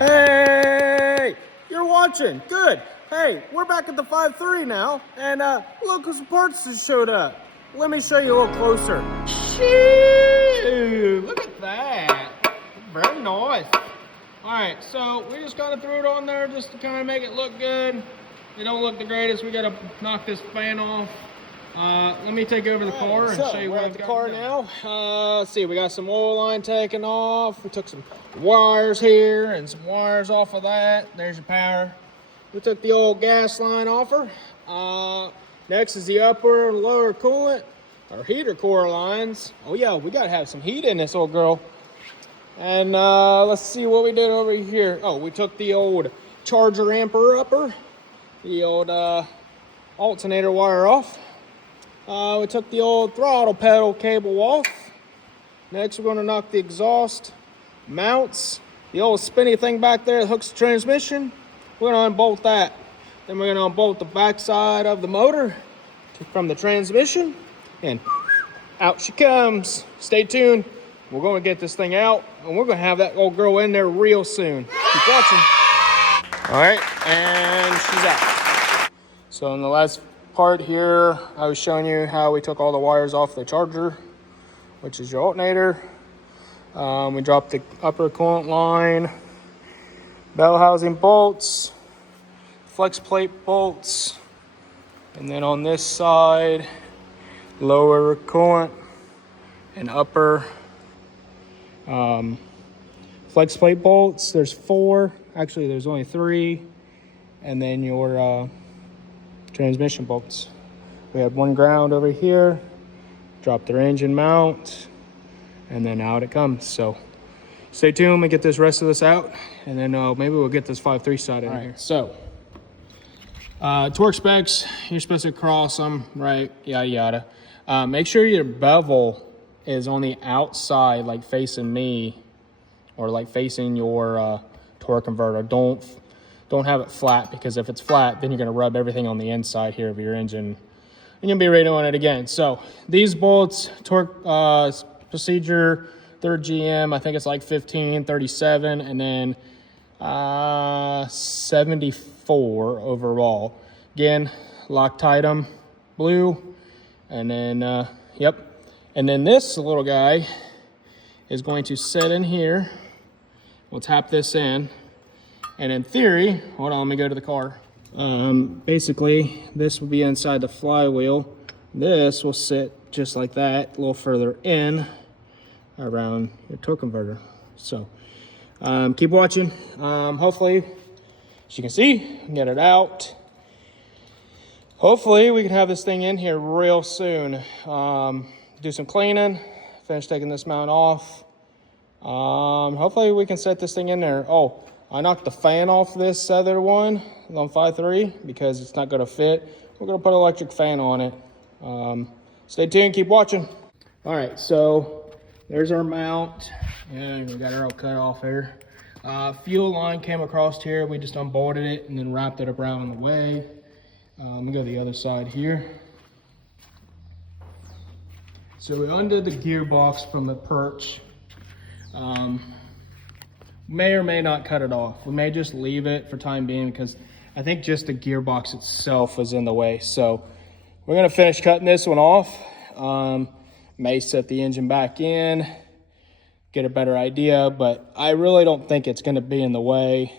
Hey, you're watching. Good. Hey, we're back at the 5-3 now, and look who some parts just showed up. Let me show you a little closer. Shoo! Look at that. Very nice. All right, so we just kind of threw it on there just to kind of make it look good. It don't look the greatest. We got to knock this fan off. Let me take over the car and show you what I've got. We're at the car now. Let's see, we got some oil line taken off. We took some wires here and some wires off of that. There's your power. We took the old gas line off her. Next is the upper and lower coolant, or heater core lines. Oh yeah, we gotta have some heat in this old girl. And let's see what we did over here. Oh, we took the old charger amper upper, the old alternator wire off. We took the old throttle pedal cable off. Next, we're going to knock the exhaust mounts, the old spinny thing back there that hooks the transmission. We're going to unbolt that. Then we're going to unbolt the back side of the motor from the transmission, and out she comes. Stay tuned. We're going to get this thing out, and we're going to have that old girl in there real soon. Keep watching. All right, and she's out. So in the last part here, I was showing you how we took all the wires off the charger, which is your alternator. We dropped the upper coolant line, bell housing bolts, flex plate bolts, and then on this side, lower coolant and upper flex plate bolts. There's 4, actually there's only 3, and then your transmission bolts. We have 1 ground over here, drop their engine mount, and then out it comes. So stay tuned, we get this rest of this out, and then maybe we'll get this 5-3 side in here. So torque specs, you're supposed to cross them, right? Yada yada. Make sure your bevel is on the outside, like facing me, or like facing your torque converter. Don't have it flat, because if it's flat, then you're gonna rub everything on the inside here of your engine, and you'll be redoing it again. So these bolts, torque procedure, 3rd GM, I think it's like 1537, and then 74 overall. Again, Loctite blue, and then yep. And then this little guy is going to sit in here. We'll tap this in. And in theory, hold on, let me go to the car. Basically, this will be inside the flywheel. This will sit just like that, a little further in around your torque converter. So keep watching. Hopefully, as you can see, we can get it out. Hopefully, we can have this thing in here real soon. Do some cleaning, finish taking this mount off. Hopefully, we can set this thing in there. Oh, I knocked the fan off this other one on 5-3 because it's not going to fit. We're going to put an electric fan on it. Stay tuned, keep watching. All right, so there's our mount, and we got it all cut off here. Fuel line came across here. We just unbolted it and then wrapped it around the way. Let me go to the other side here. So we undid the gearbox from the perch. May or may not cut it off. We may just leave it for time being, because I think just the gearbox itself was in the way. So we're gonna finish cutting this one off. May set the engine back in, get a better idea, but I really don't think it's gonna be in the way,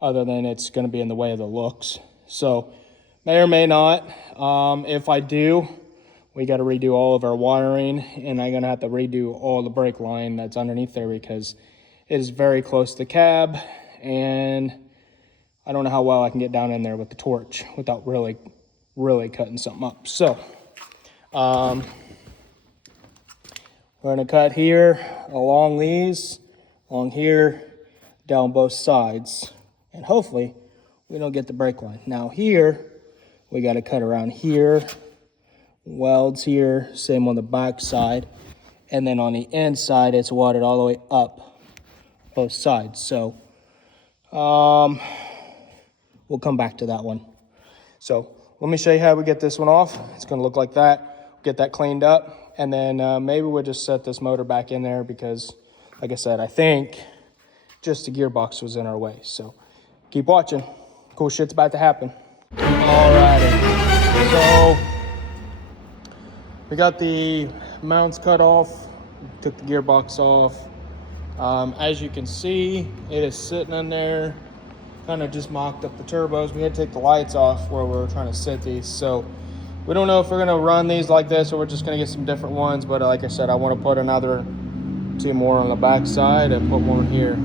other than it's gonna be in the way of the looks. So may or may not. If I do, we got to redo all of our wiring, and I'm gonna have to redo all the brake line that's underneath there, because it is very close to the cab, and I don't know how well I can get down in there with the torch without really cutting something up. So we're gonna cut here along these, along here, down both sides, and hopefully we don't get the brake line. Now here, we got to cut around here, welds here, same on the back side, and then on the inside it's wadded all the way up both sides. So we'll come back to that one. So let me show you how we get this one off. It's going to look like that. Get that cleaned up, and then maybe we'll just set this motor back in there, because like I said, I think just the gearbox was in our way. So keep watching. Cool shit's about to happen. Alrighty. So we got the mounts cut off, took the gearbox off. As you can see, it is sitting in there, kind of just mocked up the turbos. We had to take the lights off where we were trying to sit these. So we don't know if we're gonna run these like this or we're just gonna get some different ones. But like I said, I want to put another 2 more on the back side and put one here.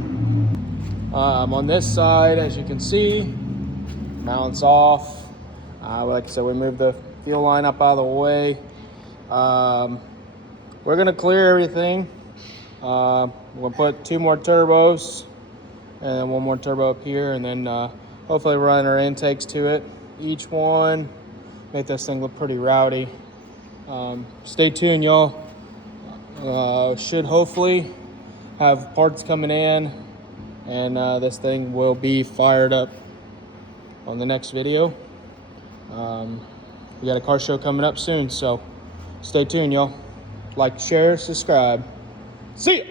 On this side, as you can see, mounts off. Like I said, we moved the fuel line up out of the way. We're gonna clear everything. We'll put 2 more turbos and then 1 more turbo up here, and then hopefully run our intakes to it. Each one, make this thing look pretty rowdy. Stay tuned, y'all. Should hopefully have parts coming in, and this thing will be fired up on the next video. We got a car show coming up soon, so stay tuned, y'all. Like, share, subscribe. See ya!